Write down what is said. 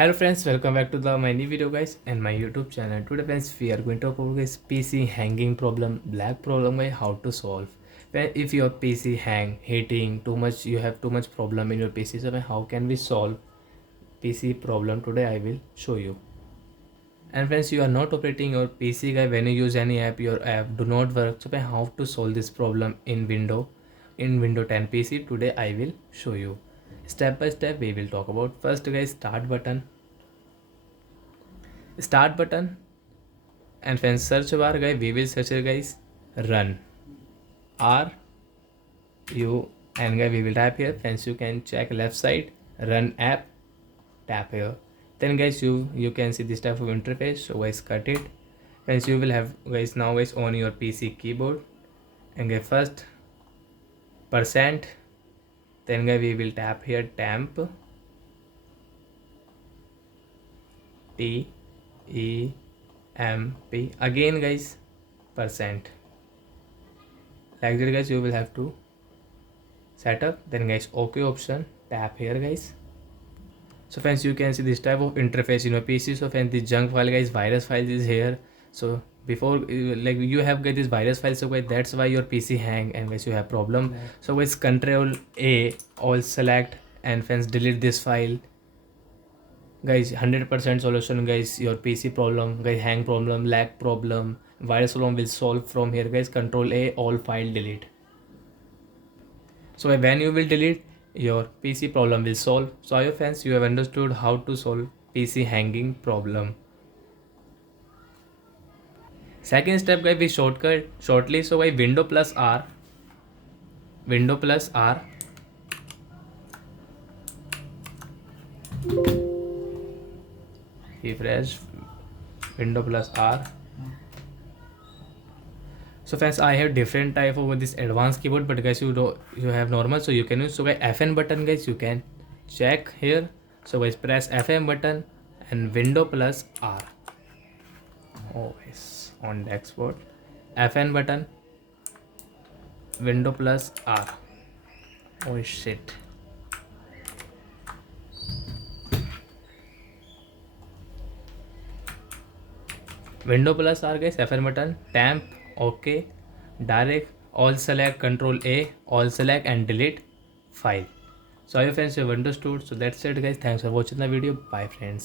Hello friends, welcome back to my new video guys and my YouTube channel. Today friends we are going to talk about guys PC hanging problem, black problem guys, how to solve. If your PC hang, hitting too much, you have too much problem in your PC, so how can we solve PC problem? Today I will show you. And friends, you are not operating your PC guy when you use any app, your app do not work. So how to solve this problem in Windows 10 PC? Today I will show you. Step by step we will talk about. First guys, start button, and when search bar guys we will search it guys run r u and guys we will type here. Friends, you can check left side run app, tap here. Then guys you can see this type of interface, so guys cut it. Friends, you will have guys now guys on your PC keyboard, and guys first percent, then guys we will tap here temp, t e m p, again guys percent, like that guys you will have to set up. Then guys OK option, tap here guys. So friends, you can see this type of interface in your PC. So friends, the junk file guys, virus file is here. So before like you have get this virus file, so guys that's why your PC hang and guys you have problem. So guys control A, all select, and friends delete this file. Guys 100% solution guys, your PC problem guys, hang problem, lag problem, virus problem will solve from here guys. Control A, all file delete. So when you will delete, your PC problem will solve. So I hope friends you have understood how to solve PC hanging problem. Second step guys, we shortcut shortly. So by window plus R, refresh, window plus R. So friends, I have different type of this advanced keyboard, but guys you have normal, so you can use. So guys FN button guys you can check here. So guys press FM button and window plus R. Always on the export, FN button, window plus R. Oh shit. Window plus R guys, FN button, temp, OK, direct, all select, control A, all select and delete file. So I hope friends you have understood. So that's it guys. Thanks for watching the video. Bye friends.